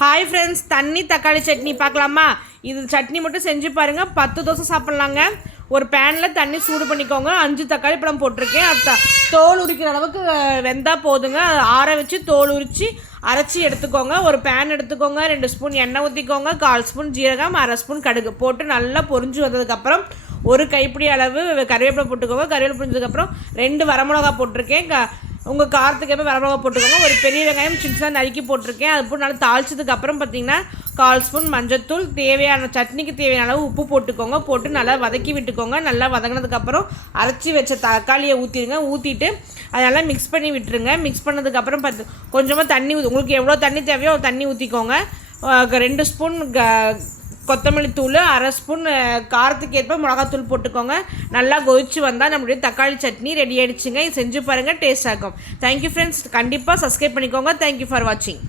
Hi friends, தண்ணி தக்காளி சட்னி பார்க்கலாமா? இது சட்னி மட்டும் செஞ்சு பாருங்கள், 10 தோசை சாப்பிட்லாங்க. ஒரு பேனில் தண்ணி சூடு பண்ணிக்கோங்க. 5 தக்காளி பழம் போட்டிருக்கேன். அது தோல் உரிக்கிற அளவுக்கு வெந்தால் போதுங்க. அதை ஆற வச்சு தோல் உரித்து அரைச்சி எடுத்துக்கோங்க. ஒரு பேன் எடுத்துக்கோங்க. 2 ஸ்பூன் எண்ணெய் ஊற்றிக்கோங்க. 1/4 ஸ்பூன் ஜீரகம், 1/2 ஸ்பூன் கடுகு போட்டு நல்லா பொரிஞ்சு வந்ததுக்கப்புறம் ஒரு கைப்பிடி அளவு கருவேப்பிலை போட்டுக்கோங்க. கருவேப்பிலை பொரிஞ்சதுக்கப்புறம் 2 வரமிளகா போட்டிருக்கேன். உங்கள் காரத்துக்கு எப்போ வரமிளகா போட்டுக்கோங்க. ஒரு பெரிய வெங்காயம் சின்னதாக நறுக்கி போட்டிருக்கேன். அது போட்டு நல்லா தாளிச்சதுக்கப்புறம் பார்த்தீங்கன்னா 1/4 ஸ்பூன் மஞ்சத்தூள், தேவையான சட்னிக்கு தேவையான அளவு உப்பு போட்டுக்கோங்க. போட்டு நல்லா வதக்கி விட்டுக்கோங்க. நல்லா வதங்கினதுக்கப்புறம் அரைச்சி வச்ச தக்காளியை ஊற்றிடுங்க. ஊற்றிட்டு அதை நல்லா மிக்ஸ் பண்ணி விட்டுருங்க. மிக்ஸ் பண்ணதுக்கப்புறம் கொஞ்சமாக தண்ணி உங்களுக்கு எவ்வளோ தண்ணி தேவையோ தண்ணி ஊற்றிக்கோங்க. 2 ஸ்பூன் கொத்தமல்லி தூள், 1/2 ஸ்பூன் காரத்துக்கு ஏற்ப மிளகாத்தூள் போட்டுக்கோங்க. நல்லா கொதிச்சு வந்தால் நம்மளுடைய தக்காளி சட்னி ரெடி ஆகிடுச்சுங்க. இது செஞ்சு பாருங்கள், டேஸ்ட் ஆகும். தேங்க்யூ ஃப்ரெண்ட்ஸ், கண்டிப்பாக சப்ஸ்கிரைப் பண்ணிக்கோங்க. தேங்க்யூ ஃபார் வாட்சிங்.